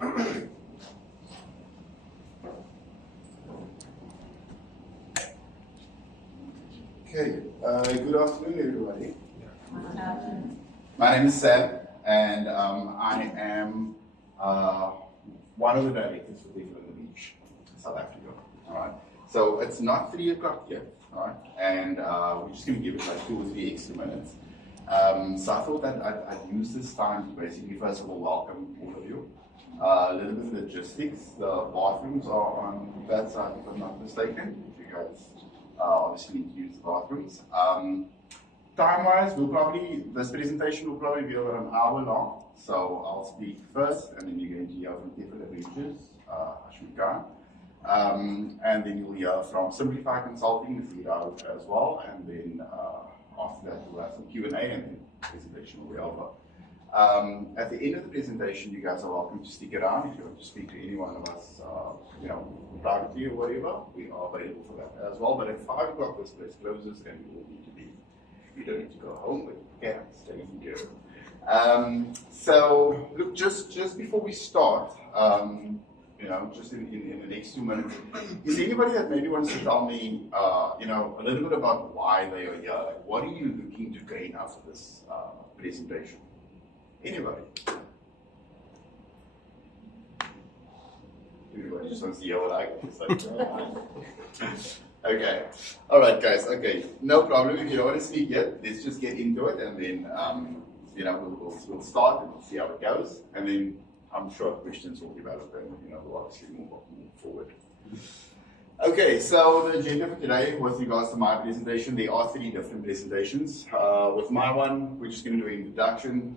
Okay, good afternoon everybody. My name is Sam, and I am one of the directors for TEFL Certification, South Africa. All right. So it's not 3 o'clock yet, all right, and we're just going to give it like 2 or 3 extra minutes. So I thought that I'd use this time to basically, first of all, welcome all of you. A little bit of logistics. The bathrooms are on that side, if I'm not mistaken. If you guys obviously need to use the bathrooms. Time-wise, this presentation will probably be over an hour long. So I'll speak first, and then you're going to hear from different regions, Ashwika. And then you'll hear from Simplify Consulting, the lead out as well. And then after that, we'll have some Q&A, and then the presentation will be over. At the end of the presentation, you guys are welcome to stick around if you want to speak to any one of us, privately or whatever. We are available for that as well. But at 5 o'clock, this place closes, and we all need to leave. You don't need to go home, but you can stay here. So, look, just before we start, just in the next 2 minutes, is anybody that maybe wants to tell me, a little bit about why they are here? Like, what are you looking to gain out of this presentation? Anybody? Everybody just wants to hear what I can say. Okay. All right, guys. Okay, no problem. If you don't want to speak yet, let's just get into it, and then we'll start and we'll see how it goes, and then I'm sure questions will develop, and we'll obviously move forward. Okay, so the agenda for today, with regards to my presentation, there are 3 different presentations. With my one, we're just going to do an introduction.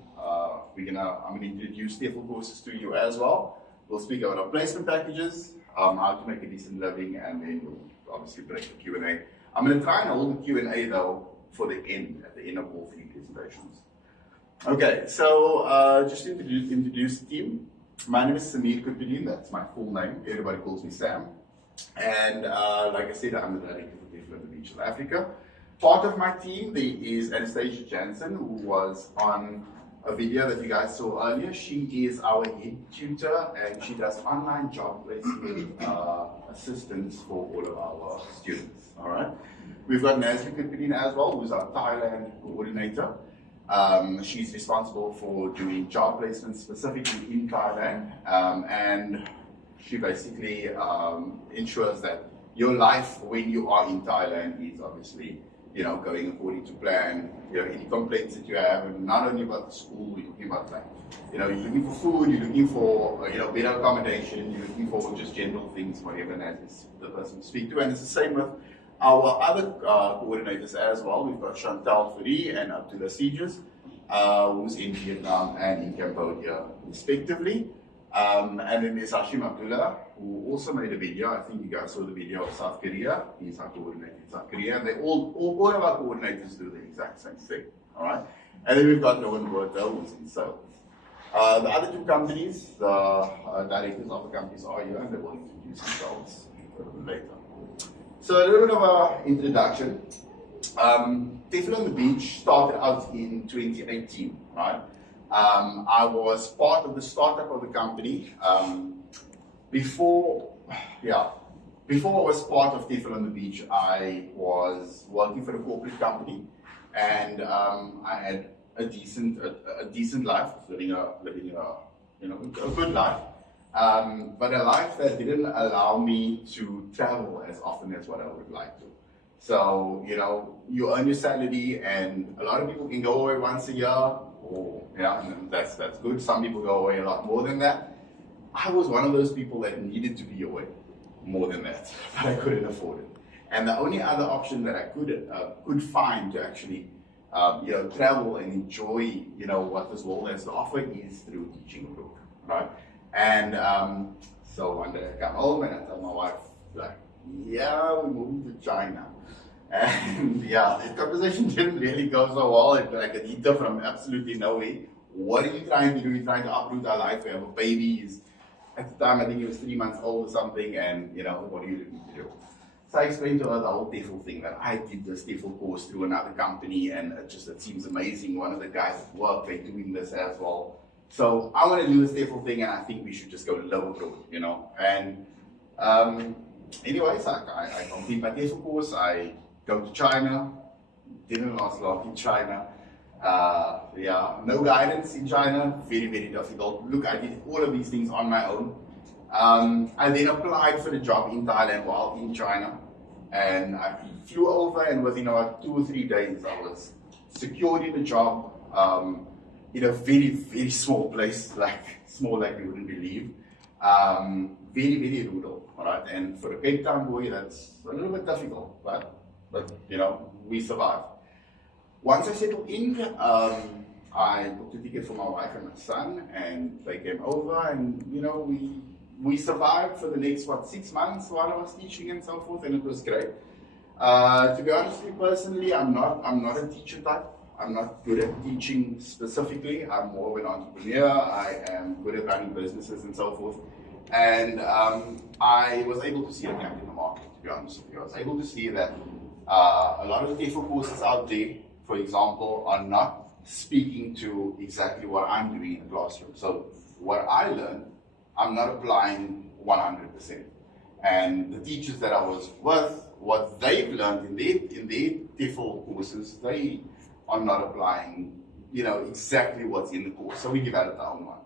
I'm going to introduce TEFL courses to you as well. We'll speak about our placement packages, how to make a decent living, and then we'll obviously break the Q&A. I'm going to try and hold the Q&A though for the end, at the end of all 3 presentations. Okay, so just to introduce the team. My name is Samir Kutbudin, that's my full name. Everybody calls me Sam. And like I said, I'm the director for TEFL Certification South Africa. Part of my team, there is Anastasia Jansen, who was on a video that you guys saw earlier. She is our head tutor, and she does online job placement assistance for all of our students. All right. We've got Nazri Kutbudin as well, who's our Thailand coordinator. She's responsible for doing job placements specifically in Thailand, and she basically ensures that your life when you are in Thailand is obviously, going according to plan. Any complaints that you have, and not only about the school, we're talking about like, you're looking for food, you're looking for, better accommodation, you're looking for just general things, whatever that is the person to speak to. And it's the same with our other coordinators as well. We've got Chantal Fourie and Abdullah Sieges, who's in Vietnam and in Cambodia, respectively. And then there's Hashim Abdullah, who also made a video. I think you guys saw the video of South Korea. He's our coordinator in South Korea. And they all of our coordinators do the exact same thing. All right. And then we've got Rowan Rotel, who's in sales. The other 2 companies, the directors of the companies are here, and they will introduce themselves later. So a little bit of an introduction. TEFL on the Beach started out in 2018, right? I was part of the startup of the company. Before I was part of TEFL on the Beach, I was working for a corporate company, and I had a decent life, living a good life, but a life that didn't allow me to travel as often as what I would like to. So you earn your salary, and a lot of people can go away once a year. And that's good. Some people go away a lot more than that. I was one of those people that needed to be away more than that, but I couldn't afford it. And the only other option that I could find to actually travel and enjoy what this world has to offer is through teaching abroad, right? And so one day I come home and I tell my wife, like, we're moving to China. And the conversation didn't really go so well. It's like a detour from absolutely nowhere. What are you trying to do? You're trying to uproot our life. We have a baby. At the time, I think he was 3 months old or something. And what are you looking to do? So I explained to her the whole TEFL thing, that I did this TEFL course through another company, and it seems amazing. One of the guys at work, they're doing this as well. So I want to do this TEFL thing, and I think we should just go low abroad, you know. And anyways, I complete my TEFL course. I go to China. Didn't last long in China. Yeah, no guidance in China. Very, very difficult. Look, I did all of these things on my own. I then applied for the job in Thailand while in China, and I flew over, and within about 2 or 3 days I was secured in the job in a very, very small place, like small like you wouldn't believe. Very, very rural, right? And for a Cape Town boy, that's a little bit difficult, but you know, we survived. Once I settled in, I booked a ticket for my wife and my son, and they came over, and you know, we survived for the next 6 months while I was teaching and so forth, and it was great. To be honest with you, personally, I'm not a teacher type. I'm not good at teaching specifically. I'm more of an entrepreneur. I am good at running businesses and so forth. And I was able to see a gap in the market, to be honest with you. I was able to see that a lot of the TEFL courses out there, for example, are not speaking to exactly what I'm doing in the classroom. So what I learned, I'm not applying 100%. And the teachers that I was with, what they've learned in their TEFL courses, they are not applying, you know, exactly what's in the course. So we developed our own one.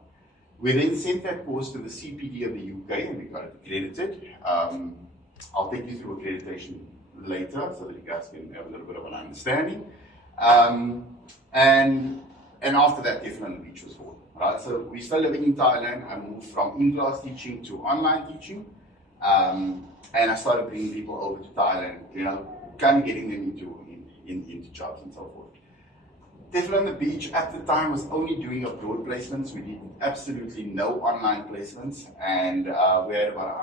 We then sent that course to the CPD of the UK, and we got it accredited. I'll take you through accreditation later so that you guys can have a little bit of an understanding. And after that, TEFL on the Beach was born. Right? So we're still living in Thailand. I moved from in-class teaching to online teaching. And I started bringing people over to Thailand, you know, kind of getting them into jobs and so forth. TEFL on the Beach at the time was only doing abroad placements. We did absolutely no online placements, and we had about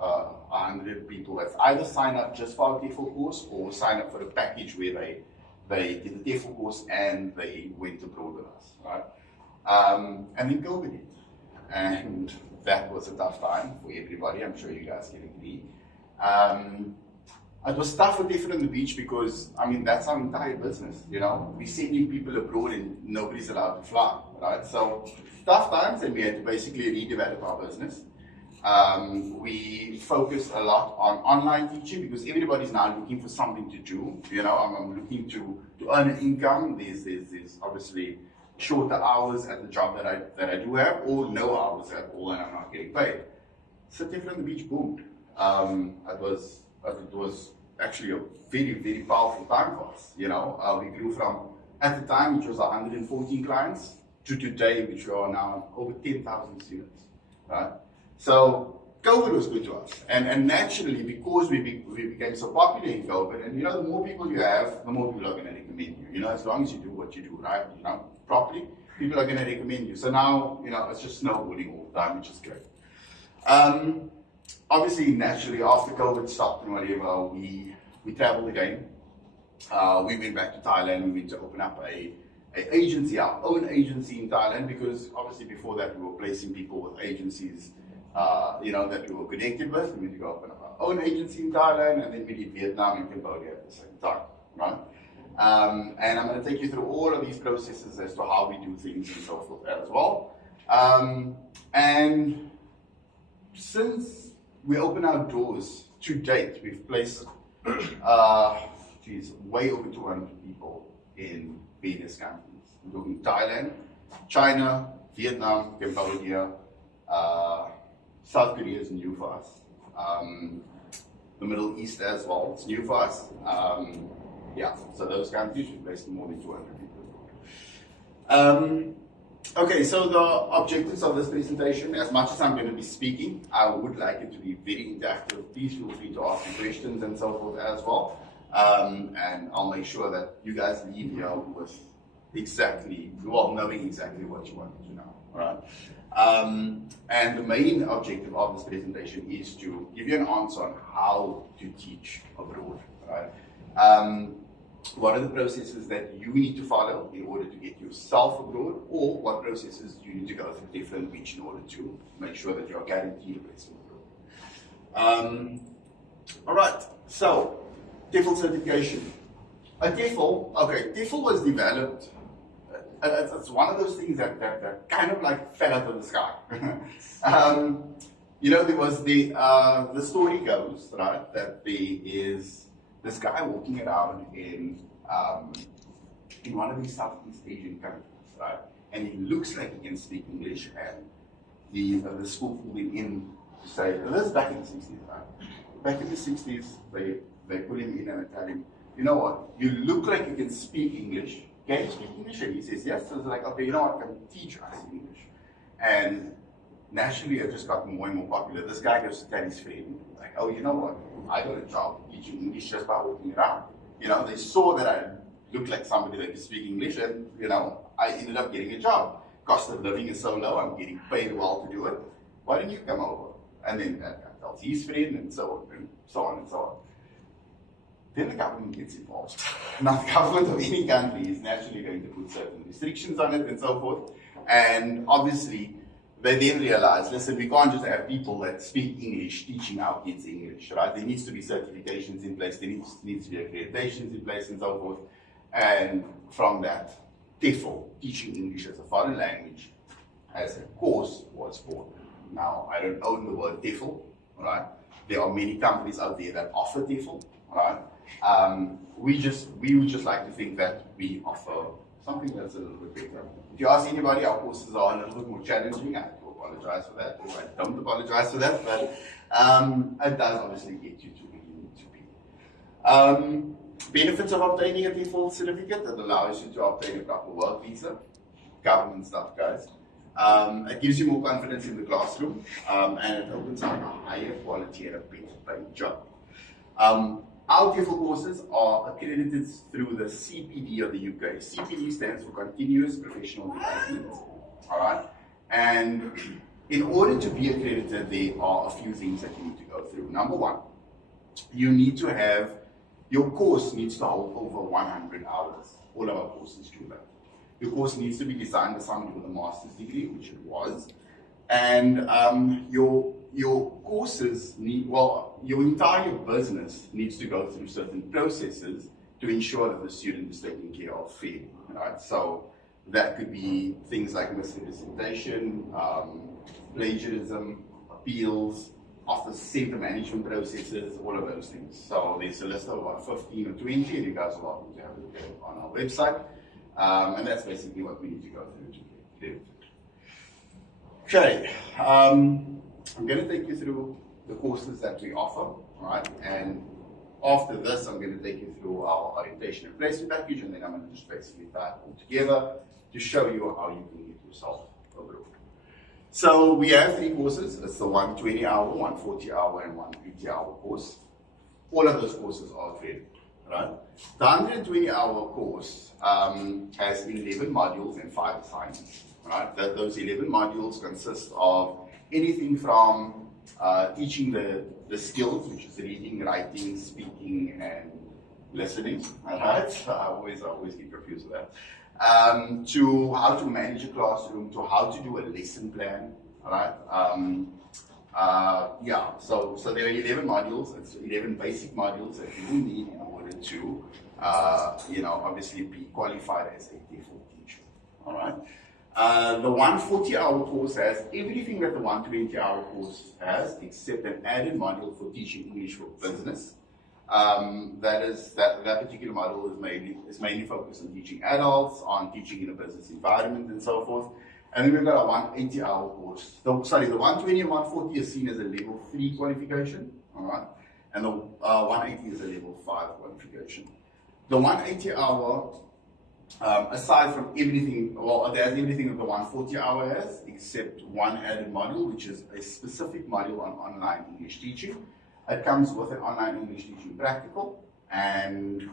100 people that either sign up just for our TEFL course or sign up for a package where they did the TEFL course and they went abroad with us, right? And then COVID hit, and that was a tough time for everybody. I'm sure you guys can agree. It was tough for TEFL on the Beach because, I mean, that's our entire business, you know. We're sending people abroad and nobody's allowed to fly, right? So, tough times, and we had to basically redevelop our business. We focused a lot on online teaching because everybody's now looking for something to do, you know. I'm looking to earn an income. There's obviously shorter hours at the job that I do have, or no hours at all, and I'm not getting paid. So TEFL on the Beach boomed. It was actually a very, very powerful time for us. You know, we grew from, at the time, which was 114 clients, to today, which we are now over 10,000 students. Right? So COVID was good to us, and naturally, because we became so popular in COVID, and you know, the more people you have, the more people are going to recommend you. You know, as long as you do what you do right, you know, properly, people are going to recommend you. So now, you know, it's just snowballing all the time, which is great. Obviously, naturally, after COVID stopped and whatever, we traveled again. We went back to Thailand. We went to open up a agency, our own agency in Thailand, because obviously before that we were placing people with agencies, you know, that we were connected with. We went to go open up our own agency in Thailand, and then we did Vietnam and Cambodia at the same time, right? And I'm going to take you through all of these processes as to how we do things and so forth as well. And since we open our doors to date, we've placed way over 200 people in various countries, including Thailand, China, Vietnam, Cambodia, South Korea is new for us. The Middle East as well, it's new for us. Yeah, so those countries, we placed more than 200 people. Okay, so the objectives of this presentation, as much as I'm going to be speaking, I would like it to be very interactive. Please feel free to ask me questions and so forth as well. And I'll make sure that you guys leave here with knowing exactly what you want to know, all right? And the main objective of this presentation is to give you an answer on how to teach abroad, right? What are the processes that you need to follow in order to get yourself abroad, or what processes you need to go through TEFL on the Beach in order to make sure that you're guaranteed a placement abroad. All right, so TEFL certification. TEFL was developed it's one of those things that kind of like fell out of the sky. You know, there was the story goes, right, that there is this guy walking around in one of these Southeast Asian countries, right, and he looks like he can speak English, and the school pulled him in to say, this is back in the 60s, right? Back in the 60s, they put him in and tell him, you know what, you look like you can speak English. Can you speak English? And he says, yes. So it's like, okay, you know what, can teach us English. And nationally, it just got more and more popular. This guy goes to tell his friend, like, oh, you know what, I got a job teaching English just by walking around. You know, they saw that I looked like somebody that could speak English, and, you know, I ended up getting a job. Cost of living is so low, I'm getting paid well to do it. Why don't you come over? And then that guy tells his friend, and so on and so on and so on. Then the government gets involved. Now, the government of any country is naturally going to put certain restrictions on it and so forth. And obviously, they then realize, listen, we can't just have people that speak English teaching our kids English, right? There needs to be certifications in place, there needs to be accreditations in place and so forth. And from that, TEFL, teaching English as a foreign language, as a course was born. Now, I don't own the word TEFL, right? There are many companies out there that offer TEFL, right? We would just like to think that we offer something that's a little bit better. If you ask anybody, our courses are a little bit more challenging. I do apologize for that, or I don't apologize for that, but it does obviously get you to where you need to be. Benefits of obtaining a TEFL certificate: that allows you to obtain a proper work visa, government stuff, guys. It gives you more confidence in the classroom, and it opens up a higher quality and a better paid job. Our TEFL courses are accredited through the CPD of the UK. CPD stands for Continuous Professional Development. All right, and in order to be accredited, there are a few things that you need to go through. Number one, you need to have your course needs to hold over 100 hours. All of our courses do that. Your course needs to be designed by somebody with a master's degree, which it was, and your courses need, well, your entire business needs to go through certain processes to ensure that the student is taken care of fairly, right? So that could be things like misrepresentation, plagiarism, appeals, office center management processes, all of those things. So there's a list of about 15 or 20, and you guys are welcome to have a look at it on our website. And that's basically what we need to go through to get it. Okay, I'm going to take you through the courses that we offer, right? And after this, I'm going to take you through our orientation and placement package, and then I'm going to just basically tie it all together to show you how you can get yourself overall. So we have 3 courses. It's the 120-hour, 140-hour, and 180-hour course. All of those courses are accredited, right? The 120-hour course has 11 modules and 5 assignments, right? Those 11 modules consist of anything from teaching the skills, which is reading, writing, speaking, and listening, right? I always get confused with that. To how to manage a classroom, to how to do a lesson plan, right? So there are 11 modules. It's 11 basic modules that you need in order to, obviously be qualified as a TEFL teacher, all right? The 140-hour course has everything that the 120-hour course has, except an added module for teaching English for business. That particular module is mainly focused on teaching adults, on teaching in a business environment, and so forth. And then we've got a 180-hour course. The 120 and 140 is seen as a level 3 qualification, all right? And the 180 is a level 5 qualification. The 180-hour, aside from everything, well, it has everything that the 140-hour has, except one added module, which is a specific module on online English teaching. It comes with an online English teaching practical and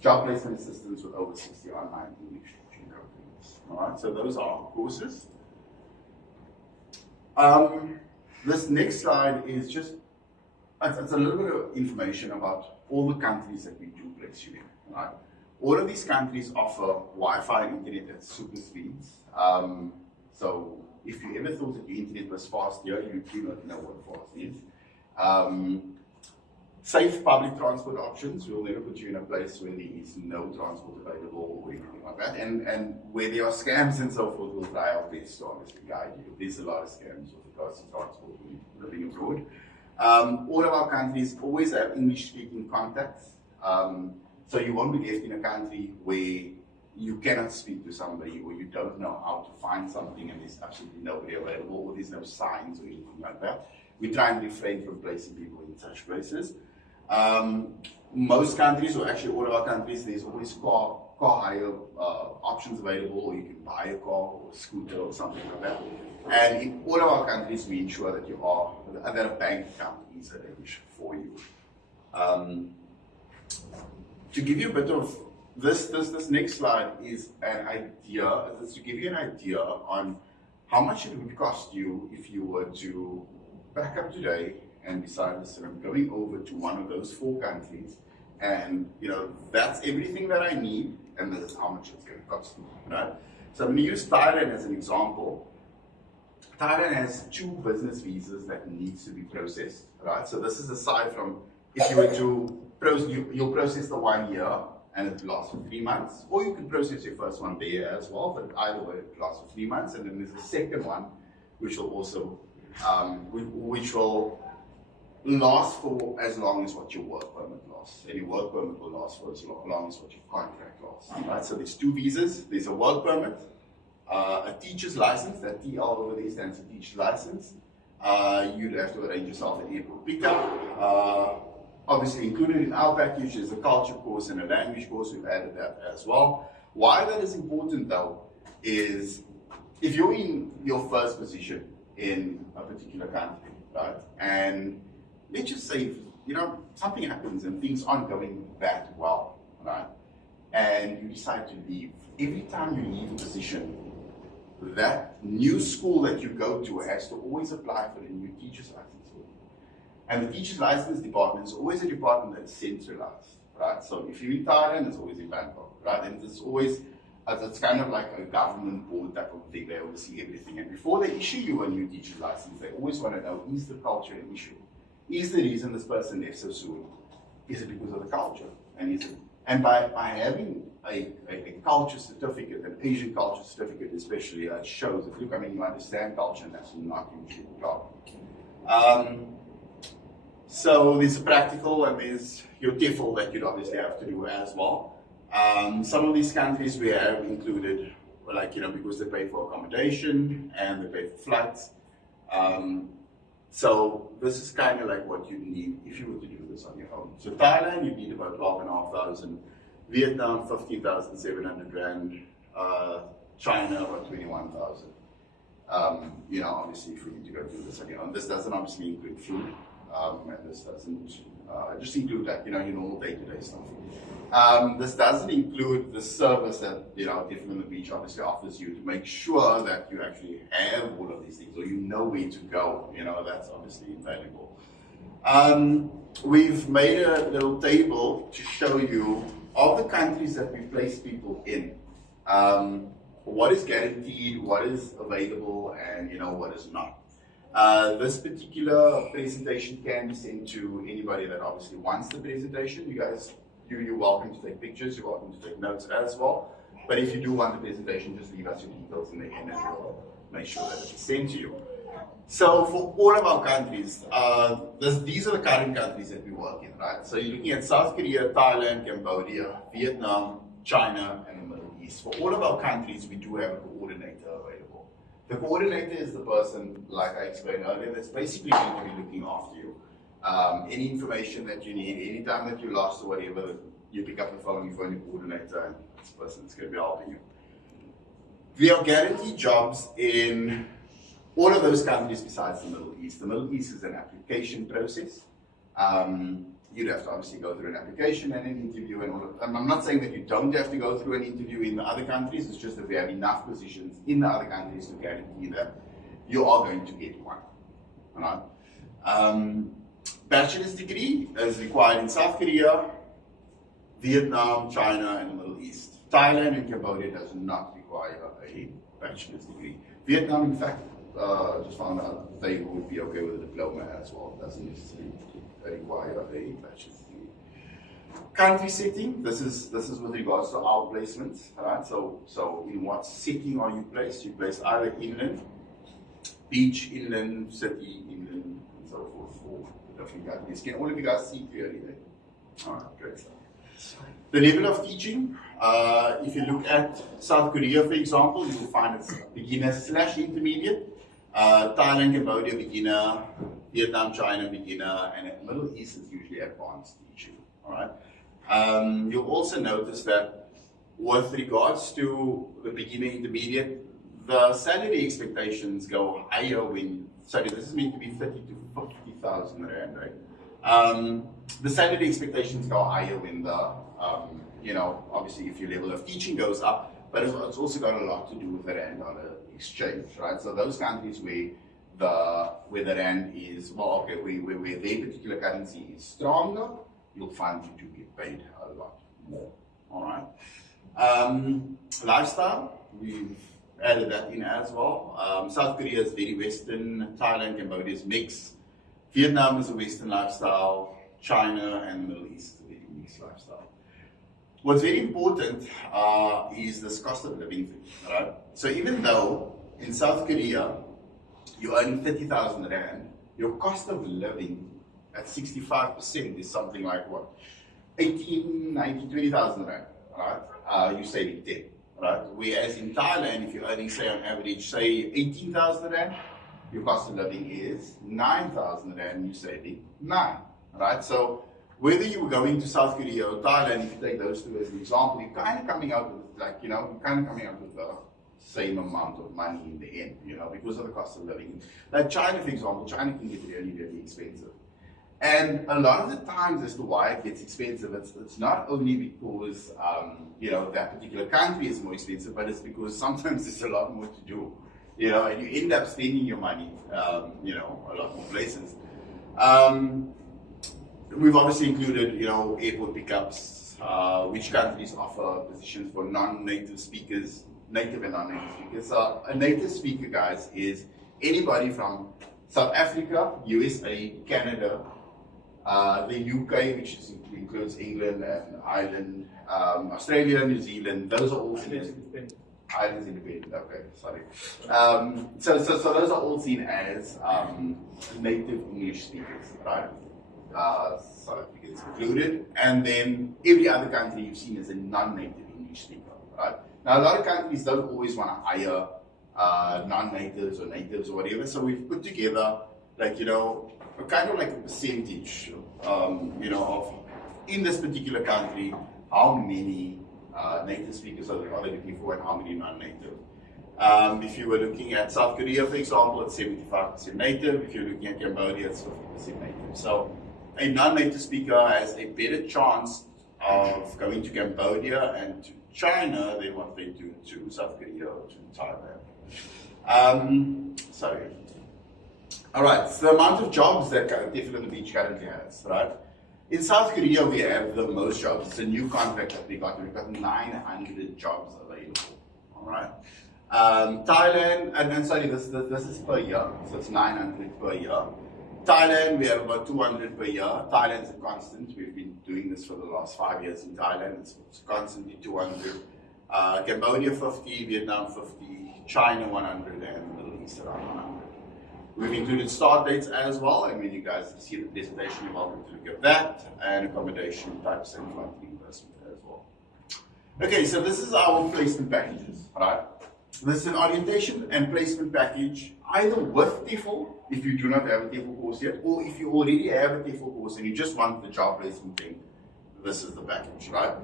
job placement assistance with over 60 online English teaching companies. All right, so those are our courses. This next slide is just, it's a little bit of information about all the countries that we do place you in. Right? All of these countries offer Wi-Fi and internet at super speeds. So if you ever thought that your internet was fast here, you do not know what fast is. Safe public transport options. We'll never put you in a place where there is no transport available or anything like that. And where there are scams and so forth, we'll try our best to honestly guide you. There's a lot of scams with regards to transport when you're living abroad. All of our countries always have English-speaking contacts. So you won't be left in a country where you cannot speak to somebody or you don't know how to find something and there's absolutely nobody available or there's no signs or anything like that. We try and refrain from placing people in such places. Most countries, or actually all of our countries, there's always car hire options available, or you can buy a car or a scooter or something like that. And in all of our countries, we ensure that that a bank account is arranged for you. To give you a bit of this next slide is an idea, is to give you an idea on how much it would cost you if you were to back up today and decide, listen, I'm going over to one of those 4 countries, and that's everything that I need, and this is how much it's going to cost me. Right? So I'm going to use Thailand as an example. Thailand has 2 business visas that needs to be processed. Right? So this is aside from if you were to you'll process the 1 year and it lasts for 3 months, or you can process your first one there as well. But either way, it lasts for 3 months, and then there's a second one which will also which will last for as long as what your work permit lasts. And your work permit will last for as long as what your contract lasts. Right? So there's 2 visas. There's a work permit, a teacher's license. That TL over there stands for teacher's license. You'd have to arrange yourself an airport pickup. Obviously included in our package is a culture course and a language course. We've added that as well. Why that is important though is if you're in your first position in a particular country, right? And let's just say, something happens and things aren't going that well, right? And you decide to leave. Every time you leave a position, that new school that you go to has to always apply for the new teacher's license. And the teacher's license department is always a department that's centralized, right? So if you're in Thailand, it's always in Bangkok, right? And it's always, it's kind of like a government board type of thing. They oversee everything. And before they issue you a new teacher's license, they always want to know, is the culture an issue? Is the reason this person left so soon? Is it because of the culture? And by having a culture certificate, an Asian culture certificate especially, it shows that, look, you understand culture, and that's not usually the problem. So there's a practical and there's your TEFL that you'd obviously have to do as well. Some of these countries we have included, because they pay for accommodation and they pay for flights. So this is kind of like what you need if you were to do this on your own. So Thailand, you need about 12,500. Vietnam, 15,700 rand. China, about 21,000. Obviously, if you need to go do this on your own. This doesn't obviously include food. And this doesn't just include your normal day-to-day stuff. This doesn't include the service that TEFL on the Beach obviously offers you to make sure that you actually have all of these things, or you know where to go. That's obviously invaluable. We've made a little table to show you of the countries that we place people in. What is guaranteed, what is available, and what is not. This particular presentation can be sent to anybody that obviously wants the presentation. You guys, you're welcome to take pictures, you're welcome to take notes as well. But if you do want the presentation, just leave us your details in the end and we'll make sure that it's sent to you. So for all of our countries, these are the current countries that we work in, right? So you're looking at South Korea, Thailand, Cambodia, Vietnam, China, and the Middle East. For all of our countries, we do have a coordinator available. The coordinator is the person, like I explained earlier, that's basically going to be looking after you. Any information that you need, any time that you're lost or whatever, you pick up the phone, you phone your coordinator, and this person is going to be helping you. We are guaranteed jobs in all of those countries besides the Middle East. The Middle East is an application process. You'd have to obviously go through an application and an interview and all of that. I'm not saying that you don't have to go through an interview in the other countries, it's just that we have enough positions in the other countries to guarantee that you are going to get one. All right? Bachelor's degree is required in South Korea, Vietnam, China, and the Middle East. Thailand and Cambodia does not require a bachelor's degree. Vietnam, in fact, just found out they would be okay with a diploma as well. It doesn't necessarily require a bachelor's degree. Country setting, this is with regards to our placements, right? So in what setting are you placed? You placed either inland, beach, inland, city, inland, and so forth for the different countries. Can all of you guys see clearly there? Alright, great stuff. The level of teaching, if you look at South Korea, for example, you will find it's beginner/intermediate. Thailand, Cambodia, beginner. Vietnam, China, beginner. And at Middle East, it's usually advanced teaching. All right. You'll also notice that with regards to the beginner, intermediate, the salary expectations go higher when, sorry, this is meant to be 30 to 50,000 rand, right? The salary expectations go higher when the, you know, obviously if your level of teaching goes up, but it's also got a lot to do with the rand-dollar exchange, right? So those countries where the rand is, well, okay, where their particular currency is stronger, you'll find you do get paid a lot more, all right? Lifestyle, we've added that in as well. South Korea is very Western, Thailand, Cambodia is mixed, Vietnam is a Western lifestyle, China and the Middle East is a very mixed lifestyle. What's very important is this cost of living thing, right? So even though in South Korea you earn 30,000 rand, your cost of living at 65% is something like what? 18, 19, 20,000 rand, right? You're saving 10, right? Whereas in Thailand, if you're earning, say on average, say 18,000 rand, your cost of living is 9,000 rand, you're saving 9, right? So whether you were going to South Korea or Thailand, if you take those two as an example, you're kind of coming out with, like, you know, you're kind of coming out with the same amount of money in the end, you know, because of the cost of living. Like China, for example, China can get really, really expensive. And a lot of the times as to why it gets expensive, it's not only because, you know, that particular country is more expensive, but it's because sometimes there's a lot more to do, you know, and you end up spending your money, you know, a lot more places. We've obviously included, you know, airport pickups, which countries offer positions for non-native speakers, native and non-native speakers. So a native speaker, guys, is anybody from South Africa, USA, Canada, the UK, which includes England and Ireland, Australia, New Zealand. Those are all seen. Ireland's independent. Okay, sorry. So those are all seen as native English speakers, right? South Africa is included, and then every other country you've seen as a non-native English speaker, right? Now, a lot of countries don't always want to hire non-natives or natives or whatever, so we've put together, like, you know, a kind of like a percentage, you know, of in this particular country, how many native speakers are they looking for and how many non-native. If you were looking at South Korea, for example, it's 75% native. If you're looking at Cambodia, it's 50% native. So a non-native speaker has a better chance of going to Cambodia and to China than what they do to South Korea or to Thailand. Sorry. All right, so the amount of jobs that TEFL on the Beach currently has, right? In South Korea, we have the most jobs. It's a new contract that we got. We've got 900 jobs available, all right? Thailand, and sorry, this is per year, so it's 900 per year. Thailand, we have about 200 per year. Thailand's a constant. We've been doing this for the last 5 years in Thailand. It's constantly 200. Cambodia 50, Vietnam 50, China 100, and the Middle East around 100. We've included start dates as well, and when you guys see the presentation, you're welcome to look at that, and accommodation types and flight reimbursement as well. Okay, so this is our placement packages, right? This is an orientation and placement package, either with TEFL, if you do not have a TEFL course yet, or if you already have a TEFL course and you just want the job placement thing, this is the package, right?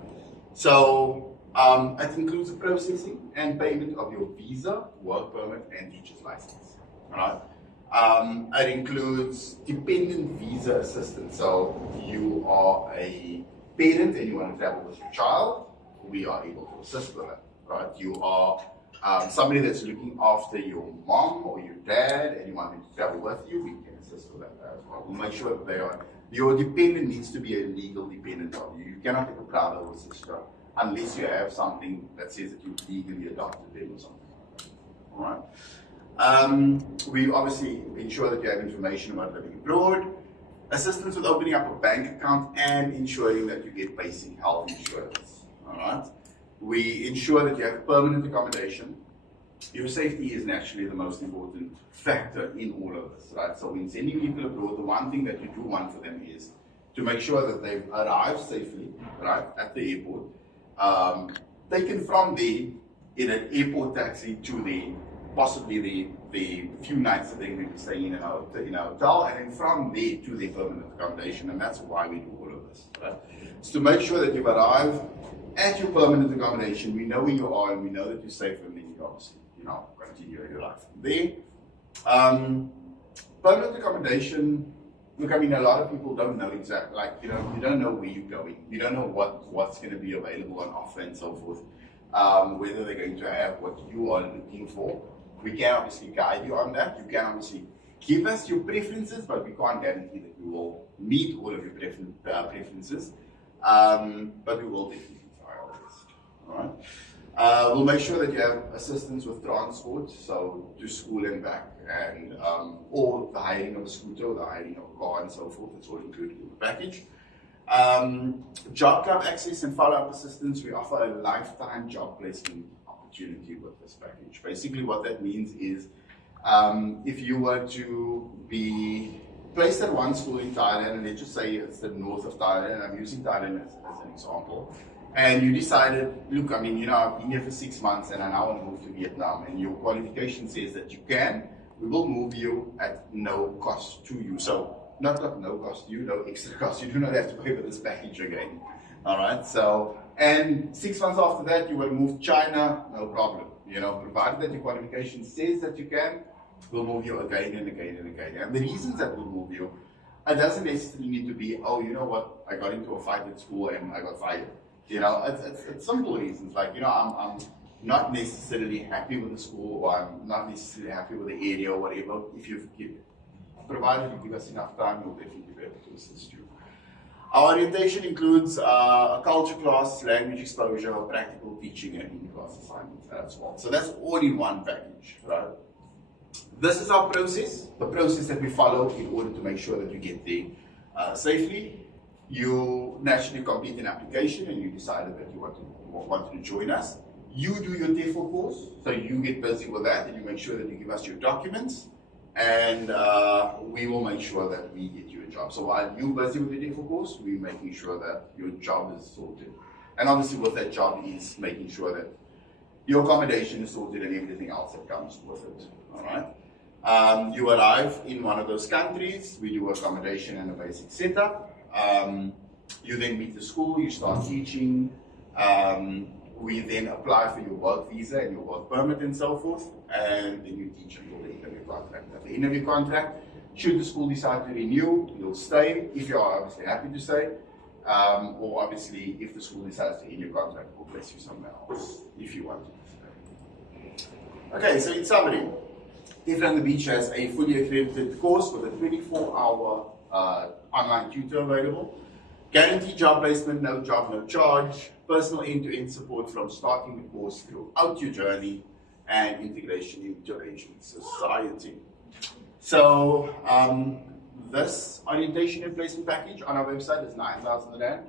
So it includes the processing and payment of your visa, work permit, and teacher's license, right? It includes dependent visa assistance. So you are a parent and you want to travel with your child, we are able to assist with that, right? You are somebody that's looking after your mom or your dad and you want them to travel with you, we can assist with that as well. We'll make sure that they are, your dependent needs to be a legal dependent of you. You cannot take a brother or sister unless you have something that says that you legally adopted them or something like that, all right? We obviously ensure that you have information about living abroad. assistance with opening up a bank account and ensuring that you get basic health insurance. All right. We ensure that you have permanent accommodation. Your safety is naturally the most important factor in all of this, right? So when sending people abroad, the one thing that you do want for them is to make sure that they've arrived safely, right, at the airport, taken from there in an airport taxi to possibly the few nights that they're going to be staying in a hotel, and then from there to their permanent accommodation, and that's why we do all of this, right? It's to make sure that you've arrived at your permanent accommodation, we know where you are, and we know that you're safe, and then you obviously, continue your life from there. Permanent accommodation, look, I mean, a lot of people don't know exactly, you don't know where you're going. You don't know what's going to be available on offer and so forth, whether they're going to have what you are looking for. We can obviously guide you on that. You can obviously give us your preferences, but we can't guarantee that we will meet all of your preferences, but we will definitely try our best. All right. We'll make sure that you have assistance with transport, so to school and back, and or the hiring of a scooter, or the hiring of a car, and so forth. It's all included in the package. Job club access and follow-up assistance. We offer a lifetime job placement opportunity with this package. Basically, what that means is, if you were to be placed at one school in Thailand, and let's just say it's the north of Thailand, and I'm using Thailand as an example. And you decided, look, I mean, I've been here for 6 months and I now want to move to Vietnam, and your qualification says that you can, we will move you at no cost to you. So, not no cost to you, no extra cost. You do not have to pay for this package again. All right, so, and 6 months after that, you want to move to China, no problem. Provided that your qualification says that you can, we'll move you again and again and again. And the reasons that we'll move you, it doesn't necessarily need to be, oh, you know what, I got into a fight at school and I got fired. It's simple reasons, like, I'm not necessarily happy with the school, or I'm not necessarily happy with the area, or whatever. Provided you give us enough time, we'll definitely be able to assist you. Our orientation includes a culture class, language exposure, practical teaching, and in-class assignments as well. So that's all in one package, right? This is our process, the process that we follow in order to make sure that you get there safely. You naturally complete an application and you decided that you want to join us. You do your TEFL course, so you get busy with that and you make sure that you give us your documents, and we will make sure that we get you a job. So while you're busy with the TEFL course, we're making sure that your job is sorted. And obviously with that job is making sure that your accommodation is sorted and everything else that comes with it. All right. You arrive in one of those countries, we do accommodation and a basic setup. You then meet the school, you start teaching, we then apply for your work visa and your work permit and so forth, and then you teach until the interview contract. At the interview contract, should the school decide to renew, you'll stay, if you are obviously happy to stay, or obviously if the school decides to end your contract, we'll place you somewhere else if you want to stay. Okay, so in summary, TEFL on the Beach has a fully accredited course with a 24-hour online tutor available, guaranteed job placement, no job, no charge, personal end-to-end support from starting the course throughout your journey, and integration into Asian society. So this orientation and placement package on our website is 9,000 Rand,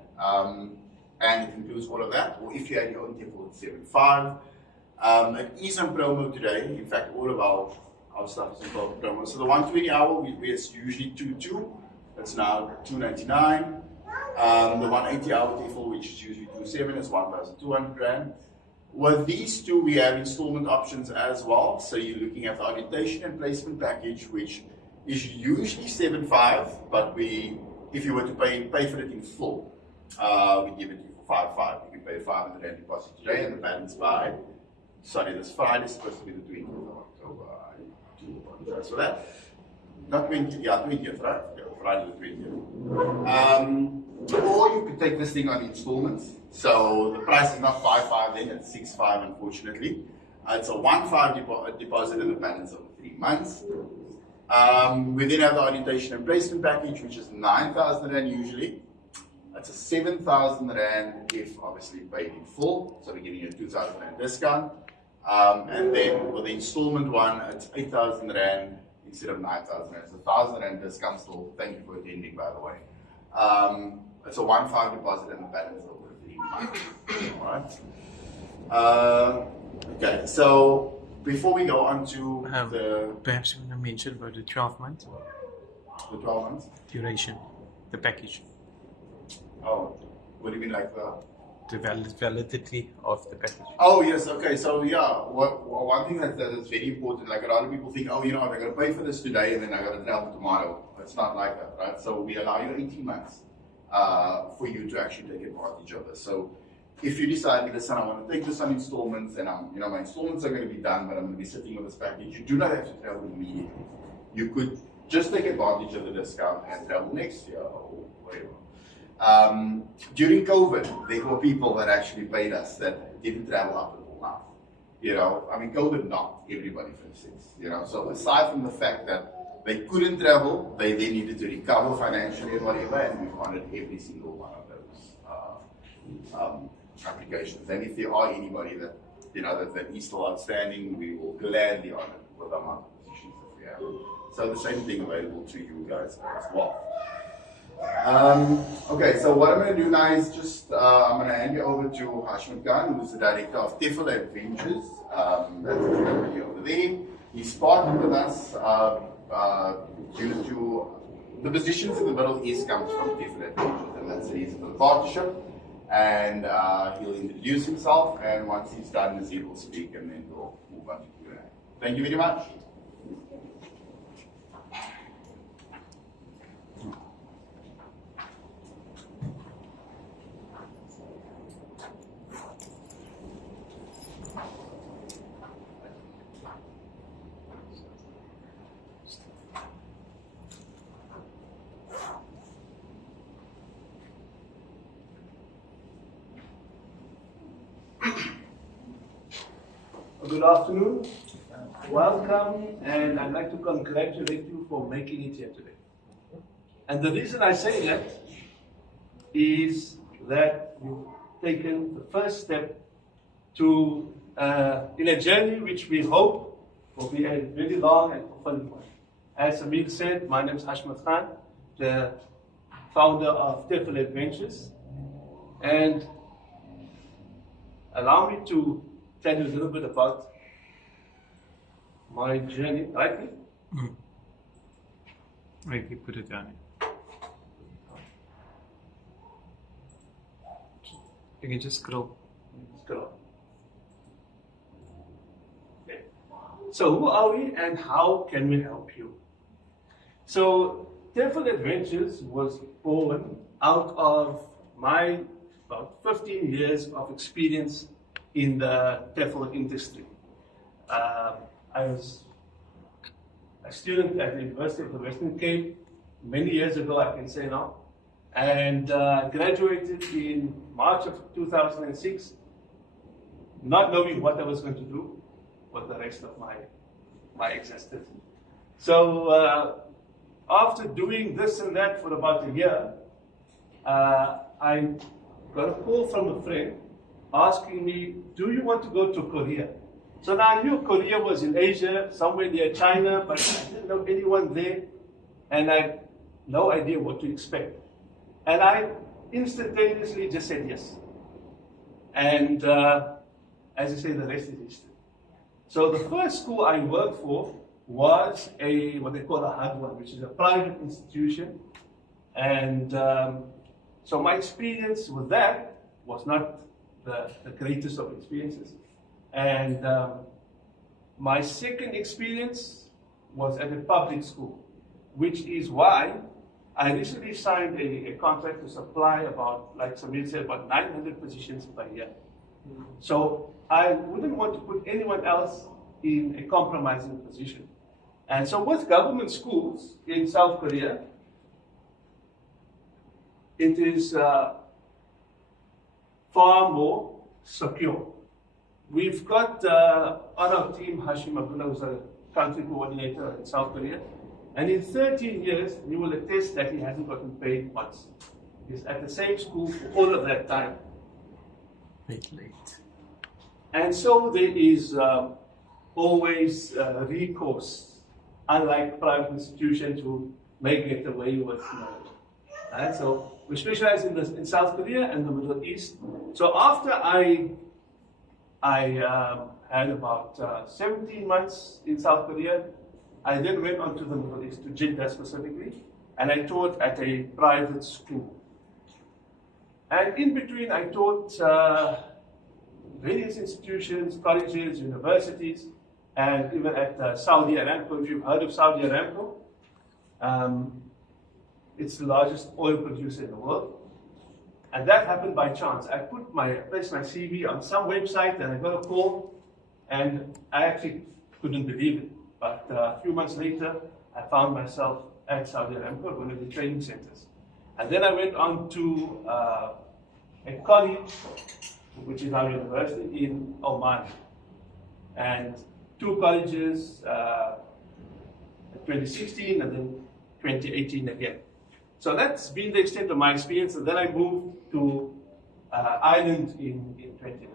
and it includes all of that, or if you had your own TEFL, it's 7.5. It is on promo today. In fact, all of our stuff is on promo. So the 120 hour, it's usually 2.2. It's now 299. The 180 hour TEFL, which is usually 2.7, is 1,200 Rand. With these two, we have installment options as well. So you're looking at the orientation and placement package, which is usually 7.5, but if you were to pay for it in full, we give it to you for 5.5. You can pay 500 Rand deposit today, and the balance this Friday is supposed to be the 20th of October. I do apologize for that. Not 20th, yeah, 20th, right? Yeah, Friday the 20th. Or you could take this thing on installments. So the price is not 5.5 then, it's 6.5 unfortunately. It's a 1.5 deposit and a balance of 3 months. We then have the orientation and placement package, which is 9,000 Rand usually. That's a 7,000 Rand if obviously paid in full. So we're giving you a 2,000 Rand discount. And then with the installment one, it's 8,000 Rand instead of 9,000. It's 1,000 and discount still. Thank you for attending, by the way. It's a 1,500 deposit and the balance over 3 months. All right. Okay, so before we go on to perhaps you want to mention about the 12 months the 12 months duration, the package, oh, what do you mean, like the validity of the package? Oh yes, okay. So yeah, one thing that is very important. Like a lot of people think, oh, you know, I'm going to pay for this today and then I got to travel tomorrow. It's not like that, right? So we allow you 18 months for you to actually take advantage of this. So if you decide, listen, I want to take this on installments, and my installments are going to be done, but I'm going to be sitting with this package, you do not have to travel immediately. You could just take advantage of the discount and travel next year or whatever. During COVID, there were people that actually paid us that didn't travel up until now. You know, I mean, COVID knocked everybody for instance. You know, so aside from the fact that they couldn't travel, they then needed to recover financially and whatever, and we've honored every single one of those applications. And if there are anybody that that is still outstanding, we will gladly honor with the amount of positions that we have. So the same thing available to you guys as well. Okay, so what I'm going to do now is just, I'm going to hand you over to Hashim Khan, who's the director of TEFL Adventures. That's currently over there. He's partnered with us due to the positions in the Middle East comes from TEFL Adventures, and that's the reason for the partnership. And he'll introduce himself, and once he's done, he will speak, and then we'll move on to Q&A. Thank you very much. Good afternoon, welcome, and I'd like to congratulate you for making it here today. And the reason I say that is that you've taken the first step to in a journey which we hope will be a really long and fulfilling one. As Amir said, my name is Hashim Khan, the founder of TEFL Adventures, and allow me to tell you a little bit about my journey, right? Right, you put it down. You can just scroll. Okay. So who are we and how can we help you? So TEFL Adventures was born out of my about 15 years of experience in the TEFL industry. I was a student at the University of the Western Cape many years ago, I can say now, and graduated in March of 2006, not knowing what I was going to do for the rest of my existence. So after doing this and that for about a year, I got a call from a friend asking me, do you want to go to Korea? So now I knew Korea was in Asia, somewhere near China, but I didn't know anyone there, and I had no idea what to expect. And I instantaneously just said yes. And as I say, the rest is history. So the first school I worked for was what they call a hard one, which is a private institution. And so my experience with that was not the greatest of experiences. And my second experience was at a public school, which is why I recently signed a contract to supply about, like Samir said, about 900 positions per year. So I wouldn't want to put anyone else in a compromising position. And so with government schools in South Korea, it is far more secure. We've got on our team Hashim Abdullah, who's a country coordinator in South Korea, and in 13 years, he will attest that he hasn't gotten paid once. He's at the same school for all of that time. Late. And so there is always recourse unlike private institutions who may get away with knowledge. Right? So we specialize in South Korea and the Middle East. So after I had about 17 months in South Korea, I then went on to the Middle East, to Jeddah specifically, and I taught at a private school. And in between, I taught various institutions, colleges, universities, and even at Saudi Aramco. If you've heard of Saudi Aramco, it's the largest oil producer in the world. And that happened by chance. I placed my CV on some website and I got a call, and I actually couldn't believe it. But a few months later, I found myself at Saudi Aramco, one of the training centers. And then I went on to a college, which is our university in Oman. And 2 colleges, 2016 and then 2018 again. So that's been the extent of my experience. And then I moved to Ireland in 2019.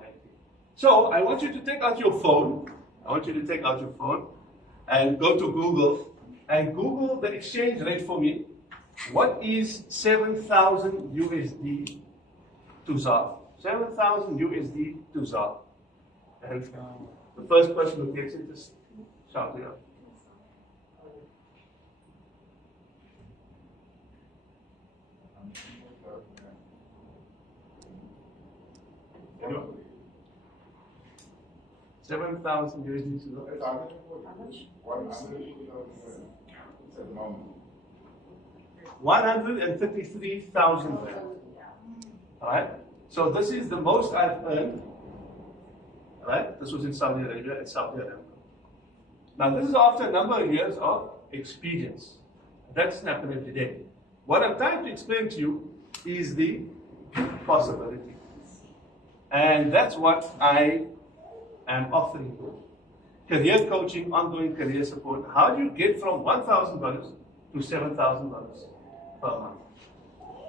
So I want you to take out your phone. And go to Google and Google the exchange rate for me. What is 7,000 USD to ZAR? 7,000 USD to ZAR. And the first person who gets it is shout it out. Anyone? 7,000 USD to ZAR. How much? 133,000. Alright? So this is the most I've earned. Alright? This was in Saudi Arabia and Saudi Arabia. Now this is after a number of years of experience. That doesn't happen every day. What I'm trying to explain to you is the possibility. And that's what I am offering you. Career coaching, ongoing career support. How do you get from $1,000 to $7,000 per month?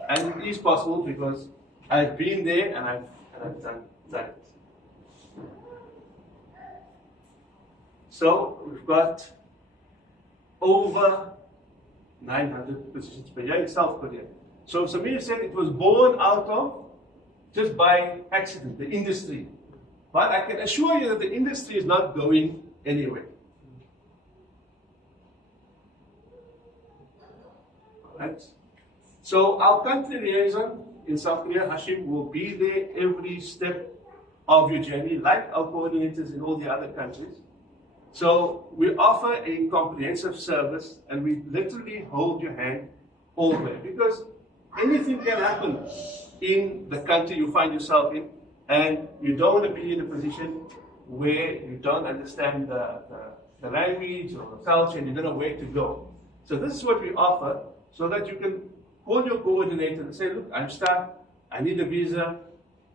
And it is possible because I've been there and I've done that. So we've got over 900 positions per year in South Korea. So Samir said it was born out of just by accident, the industry. But I can assure you that the industry is not going anywhere. Right? So our country liaison in South Korea, Hashim, will be there every step of your journey, like our coordinators in all the other countries. So we offer a comprehensive service and we literally hold your hand all the way, because anything can happen in the country you find yourself in, and you don't want to be in a position where you don't understand the language or the culture and you don't know where to go. So this is what we offer, so that you can call your coordinator and say, look, I'm stuck, I need a visa,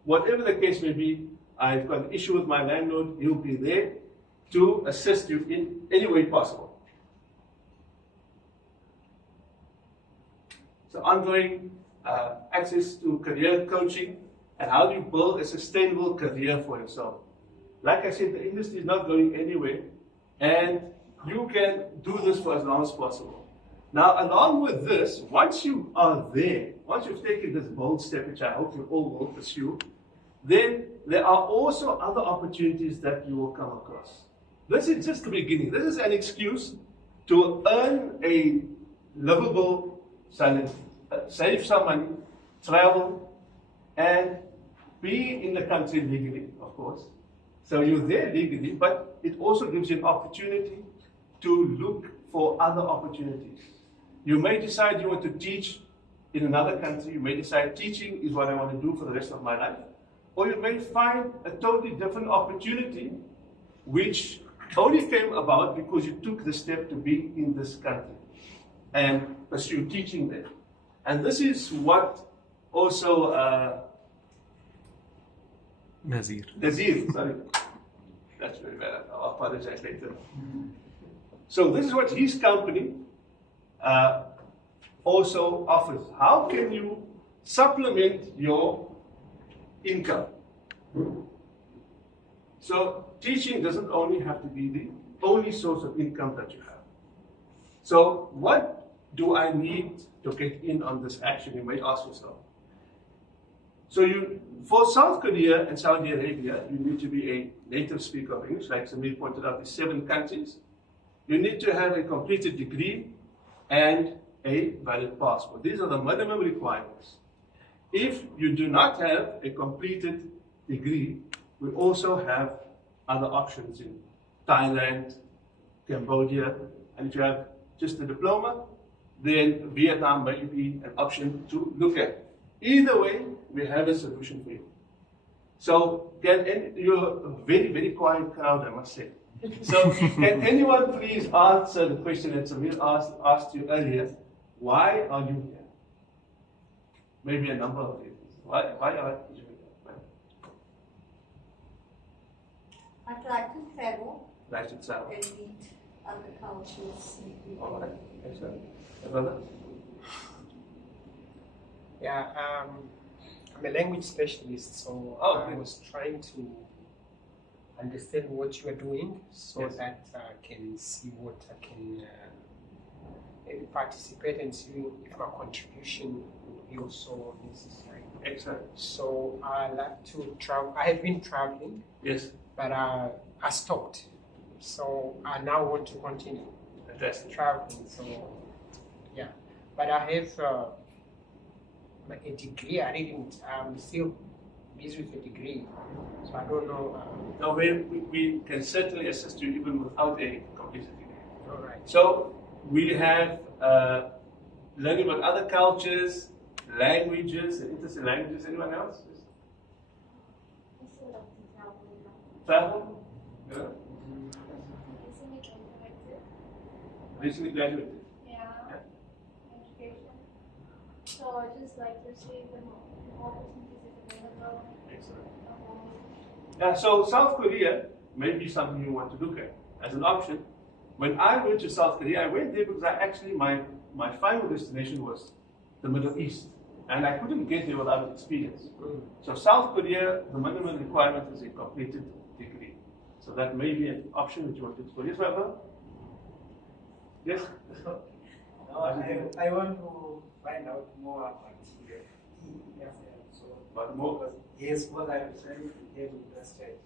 whatever the case may be, I've got an issue with my landlord, he'll be there to assist you in any way possible. So ongoing access to career coaching, and how do you build a sustainable career for yourself. Like I said, the industry is not going anywhere, and you can do this for as long as possible. Now, along with this, once you are there, once you've taken this bold step, which I hope you all will pursue, then there are also other opportunities that you will come across. This is just the beginning. This is an excuse to earn a livable salary, save some money, travel, and be in the country legally, of course. So you're there legally, but it also gives you an opportunity to look for other opportunities. You may decide you want to teach in another country. You may decide teaching is what I want to do for the rest of my life. Or you may find a totally different opportunity which only came about because you took the step to be in this country and pursue teaching there. And this is what also Nazir. Nazir, sorry. That's very bad. I'll apologize later. So this is what his company also offers. How can you supplement your income? So teaching doesn't only have to be the only source of income that you have. So what do I need to get in on this action? You may ask yourself. So for South Korea and Saudi Arabia, you need to be a native speaker of English, like Samir pointed out, the 7 countries. You need to have a completed degree and a valid passport. These are the minimum requirements. If you do not have a completed degree, we also have other options in Thailand, Cambodia, and if you have just a diploma, then Vietnam may be an option to look at. Either way, we have a solution for you. So, you're a very, very quiet crowd, I must say. So, can anyone please answer the question that Samir asked you earlier? Why are you here? Maybe a number of reasons. Why are you here? I'd like to travel Like to travel. and meet other cultures. All right. Excellent. Brother? Yeah, I'm a language specialist, so Oh, I good. was trying to understand what you are doing so Yes. that I can see what I can maybe participate and see if my contribution would be also necessary. Excellent. So I like to travel. I have been traveling, Yes. but I stopped. So I now want to continue Fantastic. traveling. So yeah, but I have a degree. I'm still busy with a degree, so I don't know. Now, we can certainly assist you even without a completed degree. All right. So, we have learning about other cultures, languages, and interest in languages. Anyone else? Travel? Yeah. Recently graduated. Yeah, education. So I just like to see the opportunities available. Excellent. Yeah, so South Korea may be something you want to look at as an option. When I went to South Korea, I went there because my final destination was the Middle East. And I couldn't get there without experience. So South Korea, the minimum requirement is a completed degree. So that may be an option that you want to explore. Yes, Baba? Yes? I want to find out more about the TEFL. So, But more? yes, because I'm trying to get interested.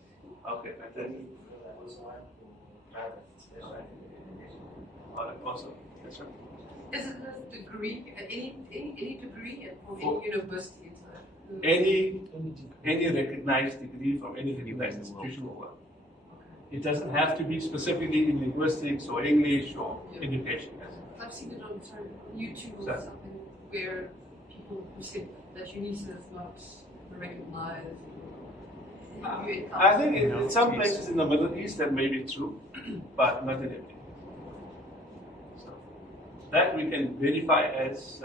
Okay, fantastic. I also want to have a special education. All right, awesome. That's right. Is it a degree, any degree from any university? Any recognized degree from any recognized institution will work. It doesn't have to be specifically in linguistics or English or education. I've seen it on YouTube or Sorry. something where people who said that UNISA is not recognized. I think in some places in the Middle East that may be true, but not in every. So that we can verify as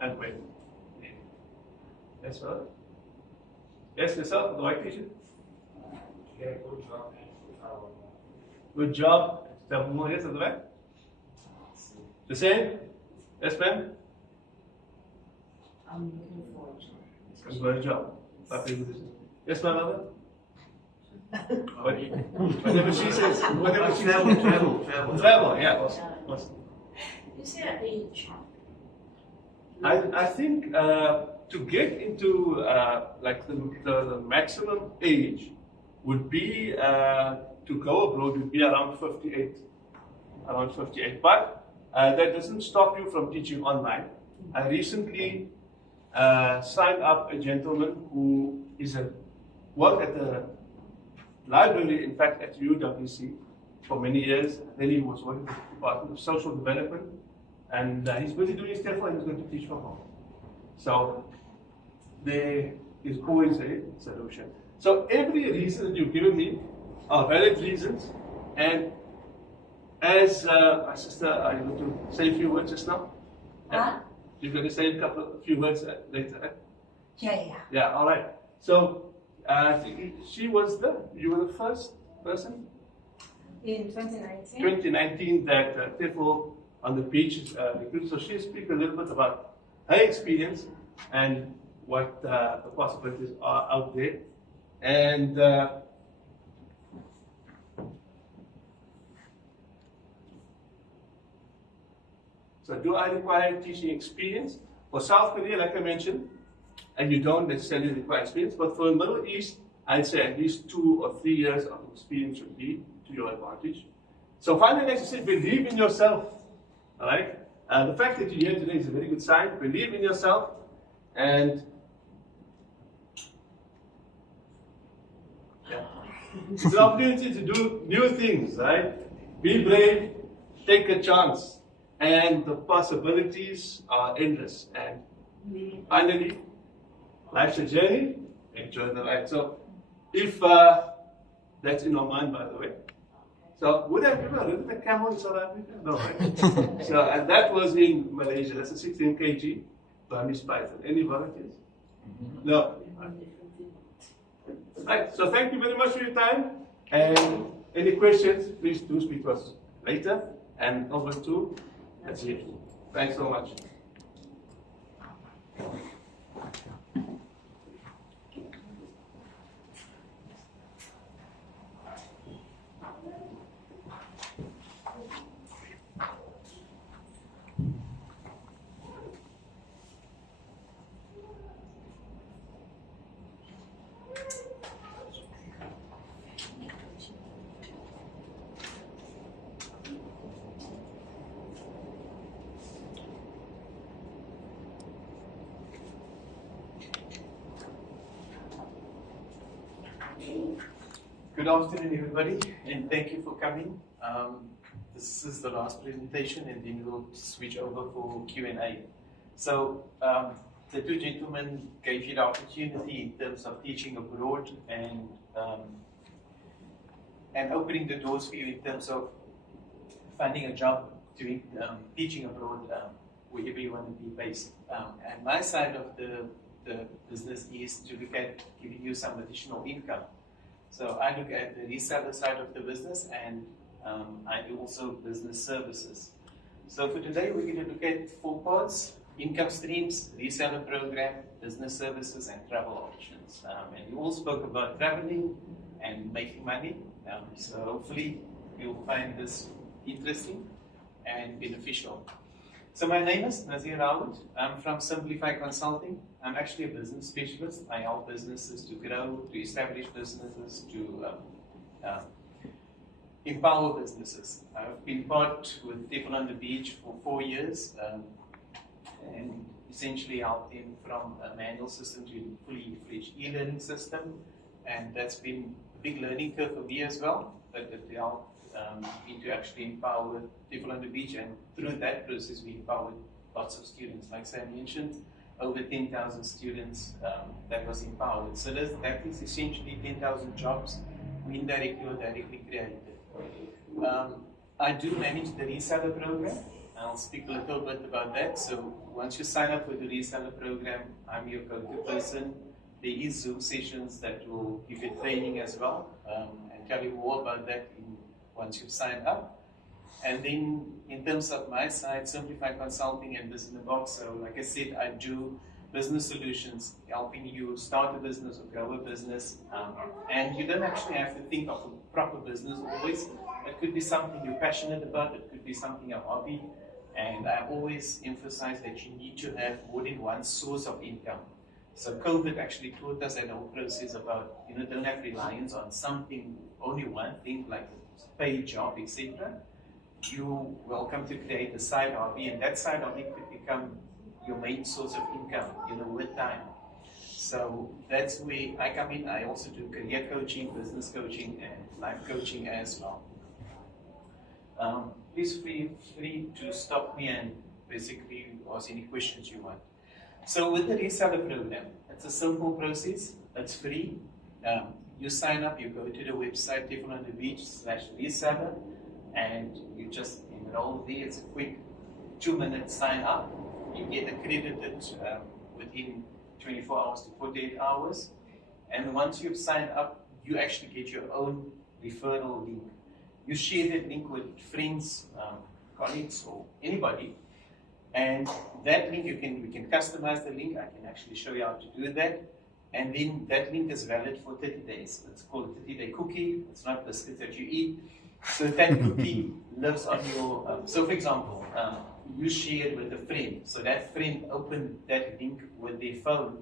and when. Yes, sir. Yes, yourself, the white teacher. Yeah, good job and travel. Good job. Tell more yes at the back. The same? Yes, ma'am? I'm looking forward to it. Good job. Yes, my mother? Whatever she says. Whatever she says. Travel, yeah. Awesome. Is there an age? I think to get into like the maximum age would be to go abroad would be around 58. Around 58. But that doesn't stop you from teaching online. I recently signed up a gentleman who worked at the library, in fact at UWC for many years. Then he was working with the Department of Social Development. And he's busy doing his TEFL and he's going to teach from home. So there is always a solution. So every reason that you've given me are valid reasons. And as my sister, are you going to say a few words just now? Huh? You're going to say a few words later. Yeah. Yeah, all right. So you were the first person In 2019. 2019 that TEFL on the beach recruited. So she'll speak a little bit about her experience and what the possibilities are out there. And So do I require teaching experience? For South Korea, like I mentioned, and you don't necessarily require experience, but for the Middle East, I'd say at least 2 or 3 years of experience would be to your advantage. So finally, as I said, believe in yourself. All right? The fact that you're here today is a very good sign. Believe in yourself, and it's an opportunity to do new things, right? Be brave, take a chance, and the possibilities are endless. And finally, life's a journey, enjoy the ride. So, if that's in our mind, by the way. So, would I have ever ridden a camel in South Africa? No, right? So, and that was in Malaysia. That's a 16 kg Burmese python. Any volunteers? No. Right, so thank you very much for your time. And any questions, please do speak to us later. And over to that's it. Thanks so much. Good afternoon, everybody, and thank you for coming. This is the last presentation, and then we'll switch over for Q&A. So, the two gentlemen gave you the opportunity in terms of teaching abroad and opening the doors for you in terms of finding a job doing teaching abroad wherever you want to be based. And my side of the business is to look at giving you some additional income. So I look at the reseller side of the business, and I do also business services. So for today, we're going to look at 4 parts: income streams, reseller program, business services, and travel options. And you all spoke about traveling and making money. So hopefully you'll find this interesting and beneficial. So my name is Nazir Rawood. I'm from Simplify Consulting. I'm actually a business specialist. I help businesses to grow, to establish businesses, to empower businesses. I've been part with TEFL on the Beach for 4 years and essentially helped them from a manual system to a fully fledged e-learning system. And that's been a big learning curve for me as well, but it helped me to actually empower TEFL on the Beach, and through that process we empowered lots of students. Like Sam mentioned, over 10,000 students that was empowered. So that is essentially 10,000 jobs we indirectly or directly created. I do manage the reseller program. I'll speak a little bit about that. So once you sign up for the reseller program, I'm your go-to person. There is Zoom sessions that will give you training as well, and tell you more about that once you've signed up. And then in terms of my side, Simplify Consulting and Business in the Box. So like I said, I do business solutions, helping you start a business or grow a business. And you don't actually have to think of a proper business always. It could be something you're passionate about, it could be something a hobby. And I always emphasize that you need to have more than one source of income. So COVID actually taught us that whole process about, don't have reliance on something, only one thing like a paid job, etc. You're welcome to create a side hobby, and that side hobby could become your main source of income, with time. So that's where I come in. I also do career coaching, business coaching, and life coaching as well. Please feel free to stop me and basically ask any questions you want. So with the reseller program, it's a simple process. It's free. You sign up, you go to the website TEFLonthebeach.com/reseller, and you just enroll there. It's a quick 2-minute sign up. You get accredited within 24 hours to 48 hours. And once you've signed up, you actually get your own referral link. You share that link with friends, colleagues, or anybody. And that link, we can customize the link. I can actually show you how to do that. And then that link is valid for 30 days. It's called a 30-day cookie. It's not biscuits that you eat. So that cookie lives on your, so for example, you share it with a friend. So that friend opened that link with their phone,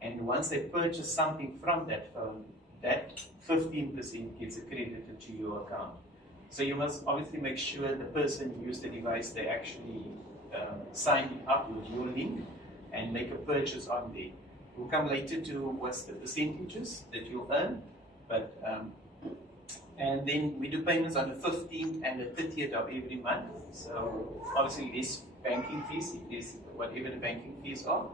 and once they purchase something from that phone, that 15% gets accredited to your account. So you must obviously make sure the person who used the device, they actually sign up with your link and make a purchase on there. We'll come later to what's the percentages that you'll earn, but and then we do payments on the 15th and the 30th of every month. So obviously less banking fees, it is whatever the banking fees are,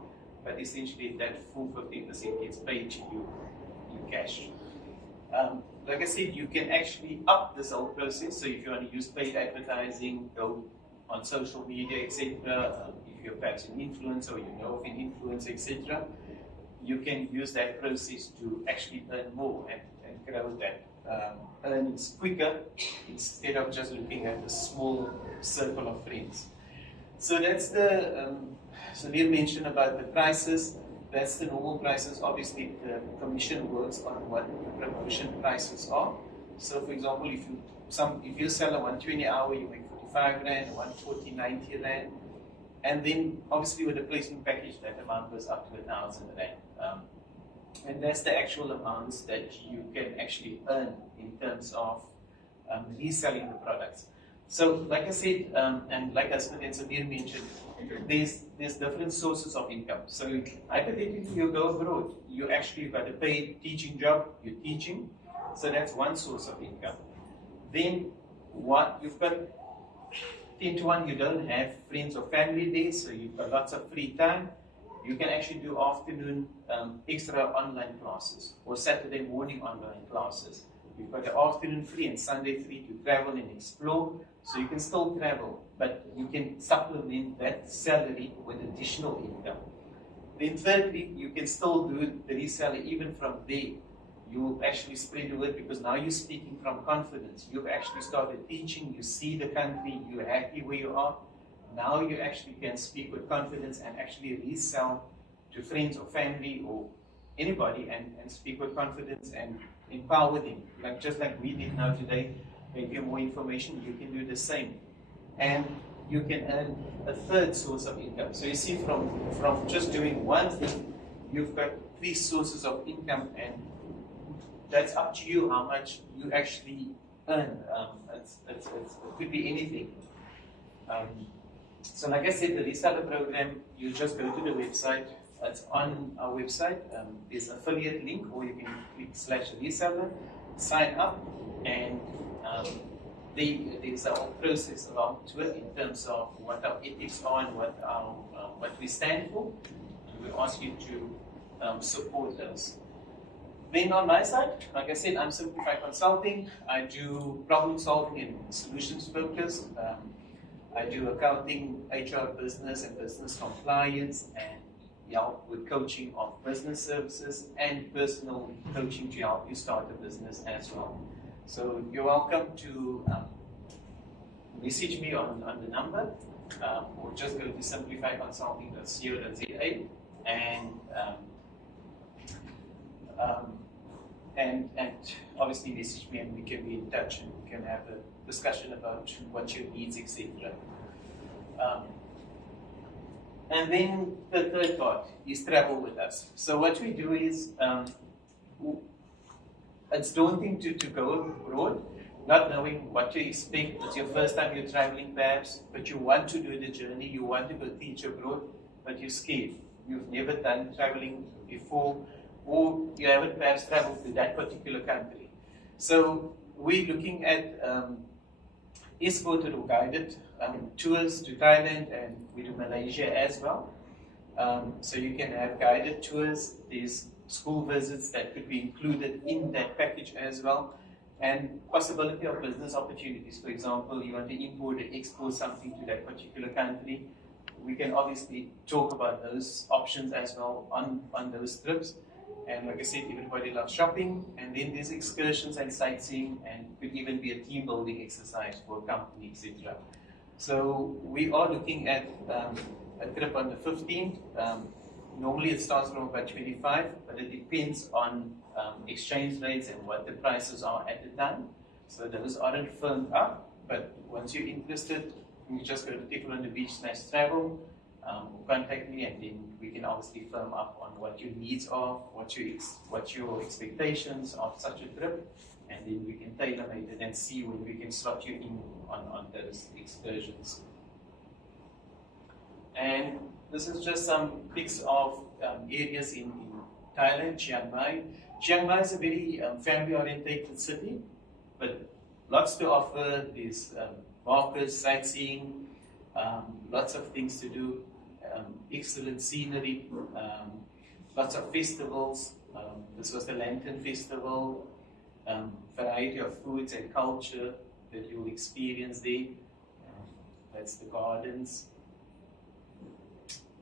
but essentially that full 15% gets paid to you in cash. Like I said, you can actually up this whole process. So if you want to use paid advertising, go on social media, etc. If you're perhaps an influencer or you know of an influencer, etc., you can use that process to actually earn more and grow that earnings quicker instead of just looking at a small circle of friends. So that's the, so Neil mentioned about the prices. That's the normal prices. Obviously, the commission works on what the promotion prices are. So, for example, if you sell a 120 hour, you make 45 rand, 140, 90 rand, and then obviously with the placement package, that amount goes up to 1,000 rand. And that's the actual amounts that you can actually earn in terms of reselling the products. So, like I said, and like Asmit and Samir mentioned, there's different sources of income. So, hypothetically, you go abroad, you actually got a paid teaching job, you're teaching, so that's one source of income. Then, what you've got 10 to 1, you don't have friends or family there, so you've got lots of free time. You can actually do afternoon extra online classes or Saturday morning online classes. You've got the afternoon free and Sunday free to travel and explore. So you can still travel, but you can supplement that salary with additional income. Then thirdly, you can still do the reseller even from there. You actually spread the word because now you're speaking from confidence. You've actually started teaching, you see the country, you're happy where you are. Now you actually can speak with confidence and actually resell to friends or family or anybody and speak with confidence and empower them. Just like we did now today, give you more information, you can do the same. And you can earn a third source of income. So you see from just doing one thing, you've got 3 sources of income, and that's up to you how much you actually earn. It could be anything. So like I said, the reseller program, you just go to the website. It's on our website. There's an affiliate link, or you can click /reseller, sign up, and there's a whole process along to it in terms of what our ethics are and what we stand for. And we ask you to support those. Then on my side, like I said, I'm Simplify Consulting. I do problem solving and solutions focused. I do accounting, HR, business, and business compliance, and help with coaching of business services and personal coaching to help you start a business as well. So you're welcome to message me on the number, or just go to simplifyconsulting.co.za and obviously message me, and we can be in touch and we can have a discussion about what your needs, etc. And then the third part is travel with us. So what we do is, it's daunting to go abroad, not knowing what to expect. It's your first time you're traveling perhaps, but you want to do the journey, you want to go teach abroad, but you're scared. You've never done traveling before, or you haven't perhaps traveled to that particular country. So we're looking at escorted or guided tours to Thailand, and we do Malaysia as well. So you can have guided tours. There's school visits that could be included in that package as well, and possibility of business opportunities. For example, you want to import or export something to that particular country. We can obviously talk about those options as well on those trips. And like I said, everybody loves shopping, and then there's excursions and sightseeing, and could even be a team building exercise for a company, etc. So we are looking at a trip on the 15th. Normally it starts from about 25, but it depends on exchange rates and what the prices are at the time. So those aren't firmed up, but once you're interested, you just go to TEFL or contact me, and then we can obviously firm up on what your needs are, what your expectations of such a trip, and then we can tailor-make it and see when we can slot you in on those excursions. And this is just some pics of areas in Thailand, Chiang Mai. Chiang Mai is a very family-oriented city, but lots to offer. There's markers, sightseeing, lots of things to do, excellent scenery, lots of festivals. This was the Lantern Festival, variety of foods and culture that you'll experience there. That's the gardens,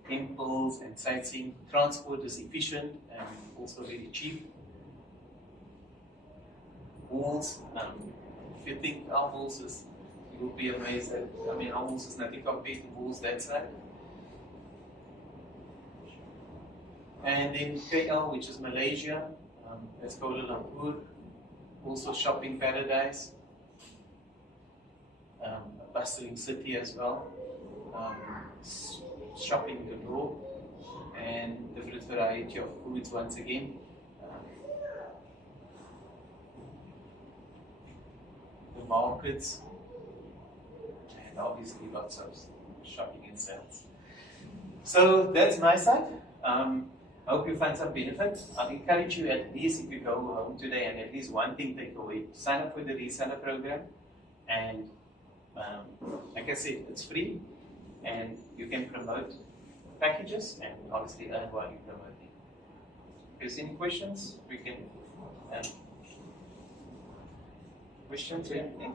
temples and sightseeing. Transport is efficient and also very cheap. Malls, if you think our malls is, you will be amazed that, I mean, our malls is nothing compared to malls that side. And then KL, which is Malaysia, that's Kuala Lumpur, also shopping paradise, a bustling city as well, shopping galore, and different variety of foods once again. The markets, and obviously lots of shopping and sales. So that's my side. I hope you find some benefit. I'll encourage you, at least if you go home today, and at least one thing take away: sign up for the reseller program, and like I said, it's free, and you can promote packages and obviously earn while you promote it. If there's any questions, we can. Questions or anything?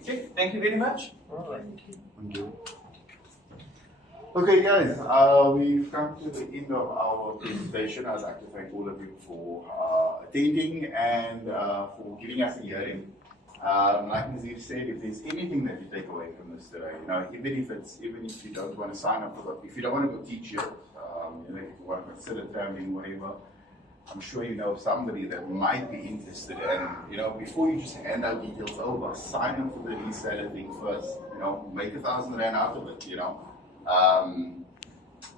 Okay, thank you very much. All right. Thank you. Okay, guys, we've come to the end of our presentation. I'd like to thank all of you for attending and for giving us a hearing. Like Nazir said, if there's anything that you take away from this today, even if you don't want to sign up for that, if you don't want to go teach it, if you want to consider traveling, whatever, I'm sure you know somebody that might be interested. And before you just hand out details over, sign up for the reseller thing first. Make 1,000 rand out of it.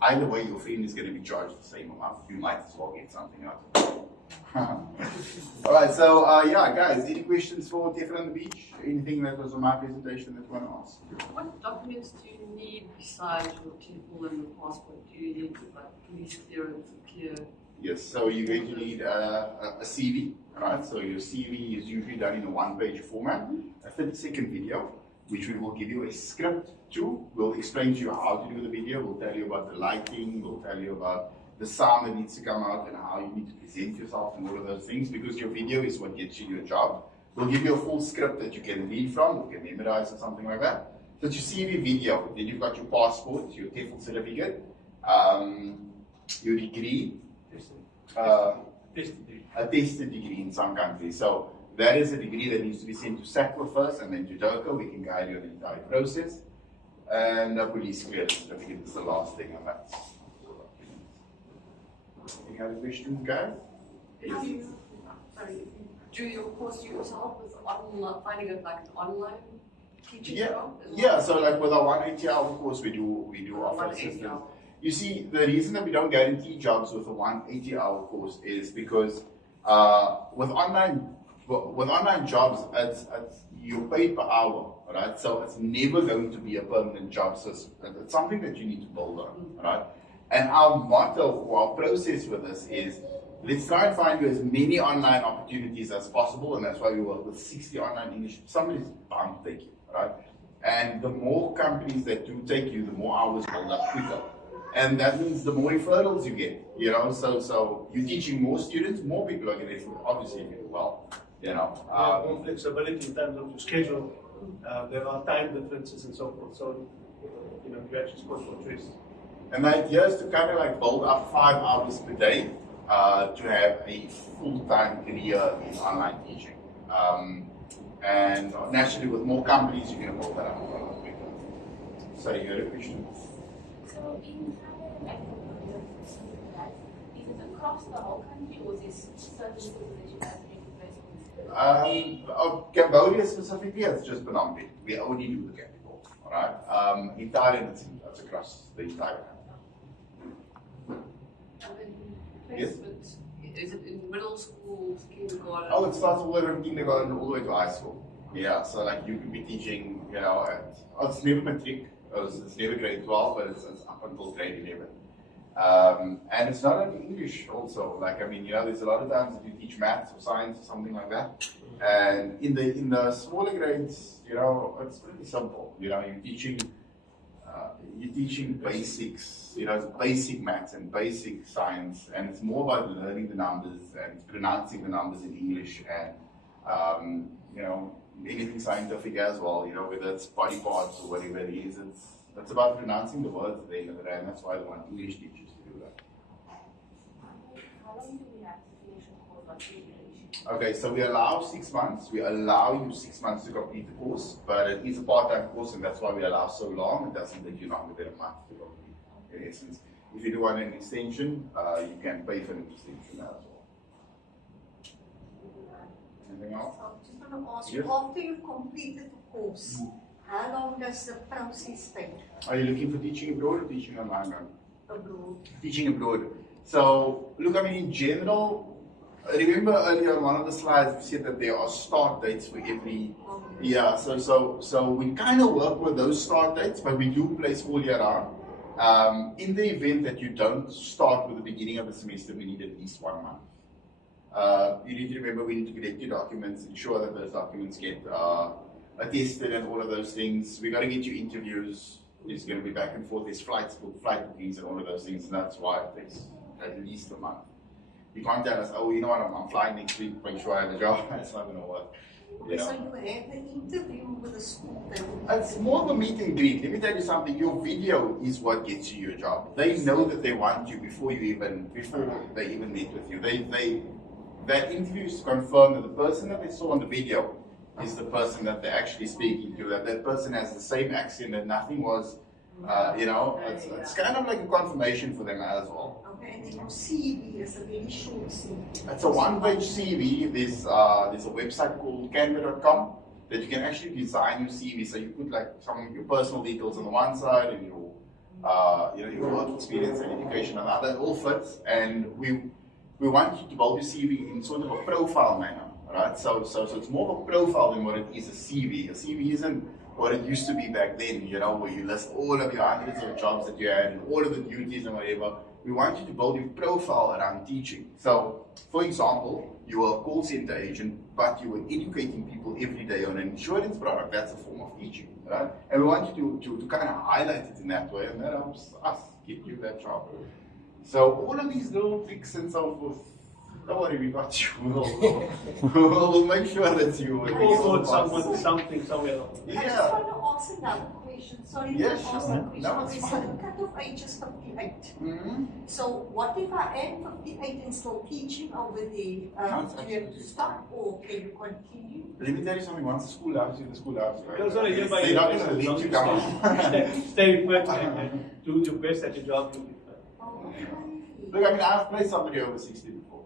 Either way, your friend is going to be charged the same amount. You might as well get something out of it. All right, so guys, any questions for TEFL on the Beach? Anything that was on my presentation that you want to ask? What documents do you need besides your TEFL and the passport? Do you need like police clearance to clear? Yes, so you're going to need a CV, right? So your CV is usually done in a one-page format, a 30-second video, which we will give you a script to. We'll explain to you how to do the video. We'll tell you about the lighting. We'll tell you about the sound that needs to come out and how you need to present yourself and all of those things, because your video is what gets you your job. We'll give you a full script that you can read from, or can memorize or something like that. So it's your CV video. Then you've got your passport, your TEFL certificate, your degree, a tested degree in some countries. So that is a degree that needs to be sent to SACWA first, and then to DOCA. We can guide you on the entire process. And a police clearance certificate is the last thing on that. Any other questions, guys? How do you, do your course yourself with finding it like an online teaching job? Yeah. So like with our 180-hour course, we do offer assistance. You see, the reason that we don't guarantee jobs with a 180-hour course is because with online jobs, it's you're paid per hour, right? So it's never going to be a permanent job. So it's something that you need to build on, right? And our motto or our process with this is, let's try and find you as many online opportunities as possible, and that's why we work with 60 online English. Somebody's bound to take you, right? And the more companies that do take you, the more hours build up quicker. And that means the more referrals you get, so you're teaching more students, more people are getting, obviously, if you do well, more flexibility in terms of your schedule. There are time differences and so forth. So, you actually score for choice. And the idea is to kind of like build up 5 hours per day to have a full-time career in online teaching. And naturally, with more companies, you're going to build that up a lot quicker. So you had a question? So in Thailand and Cambodia, is it across the whole country, or is it certain cities that you guys take place? Cambodia specifically, it's just Phnom Penh. We only do the capital. All right. In Thailand, it's across the entire country. Yes? Is it in middle school, kindergarten? Oh, it starts all the way from kindergarten all the way to high school. Yeah, so like you could be teaching, you know, it's never matric, it's never grade 12, but it's up until grade 11. And it's not only English also, like, I mean, you know, there's a lot of times that you teach maths or science or something like that. And in the smaller grades, you know, it's pretty simple. You know, you're teaching basics, you know, basic maths and basic science, and it's more about learning the numbers and pronouncing the numbers in English and, you know, anything scientific as well, you know, whether it's body parts or whatever it is, it's about pronouncing the words at the end of the day, and that's why they want English teachers to do that. How long do we have to finish a course on education? Okay, so we allow 6 months. We allow you 6 months to complete the course, but it is a part-time course, and that's why we allow so long. It doesn't take you longer than a month to complete. In essence, if you do want an extension, you can pay for an extension as well. Anything else? I just want to ask Yes. you, after you've completed the course, how long does the process take Are you looking for teaching abroad or teaching online? abroad? Teaching abroad. So, look, I mean, in general, remember earlier on one of the slides we said that there are start dates for every. Yeah, so we kind of work with those start dates, but we do place all year round. In the event that you don't start with the beginning of the semester, we need at least 1 month. You need to remember we need to collect your documents, ensure that those documents get attested and all of those things. We got to get you interviews. There's going to be back and forth. There's flight bookings and all of those things, and that's why it takes at least a month. You can't tell us, oh, you know what, I'm flying next week, make sure I have a job. That's not going to work. Okay, so you have an interview with the school then? It's more of a meet and greet. Let me tell you something. Your video is what gets you your job. They know that they want you before they even meet with you. That interview is to confirm that the person that they saw on the video is the person that they're actually speaking to. That person has the same accent. That nothing was, you know. It's kind of like a confirmation for them as well. Okay, and then your CV is a very short CV. It's a one-page CV. There's a website called canva.com that you can actually design your CV. So you put like some of your personal details on the one side and your your work experience and education on the other. It all fits, and we want you to build your CV in sort of a profile manner, right? So it's more of a profile than what it is a CV. A CV isn't what it used to be back then, you know, where you list all of your hundreds of jobs that you had and all of the duties and whatever. We want you to build your profile around teaching. So, for example, you are a call center agent, but you were educating people every day on an insurance product. That's a form of teaching, right? And we want you to kind of highlight it in that way, and that helps us get you that job. So all of these little tricks and so forth, don't worry, we got you. We'll make sure that you Also, something somewhere else. I just want to ask another question. Sorry to Yes, ask sure. that question. No, it's Okay, so the cut-off age is 58. So what if I am 58 and still teaching over there? Do you have to stop or can you continue? Let me tell you something, once the school loves you, the school loves you. No, sorry, hereby They're not going to let you down. Stay put and do your best at your job. Okay. Look, I mean, I've placed somebody over 60 before.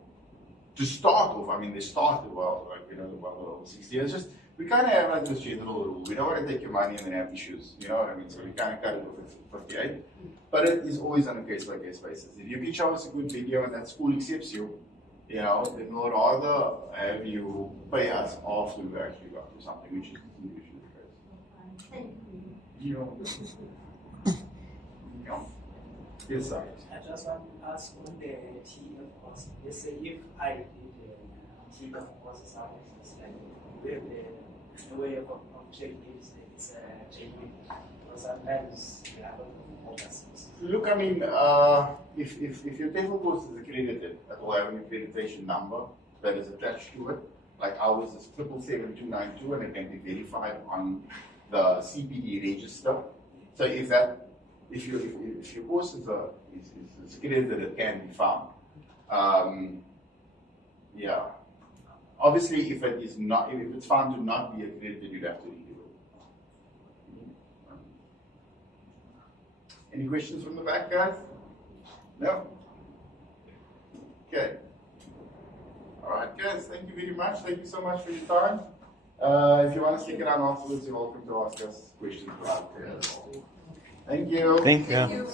To start off, I mean, they started well, like, you know, the one over 60. It's just, we kind of have like this general rule. We don't want to take your money and then have issues, you know what I mean? So we kind of cut it off at 58. But it is always on a case-by-case basis. If you can show us a good video and that school accepts you, you know, then we'll rather have you pay us after we've actually got to something, which is usually the case. Thank you. You know. Yes, sir. I just want to ask on the TEF course. Let's say if I did TEF course or something, it's like with the way of checking it's genuine. Because sometimes you have overseas. Look, I mean, if your TEFL course is accredited, it will have an accreditation number that is attached to it. Like ours is 777-292, and it can be verified on the CPD register. So if your course is accredited, it can be found. Yeah. Obviously, if it's found to not be accredited, you'd have to redo it. Any questions from the back, guys? No? Okay. All right, guys, thank you very much. Thank you so much for your time. If you want to stick around afterwards, you're welcome to ask us questions about it as well. Thank you. Thank you.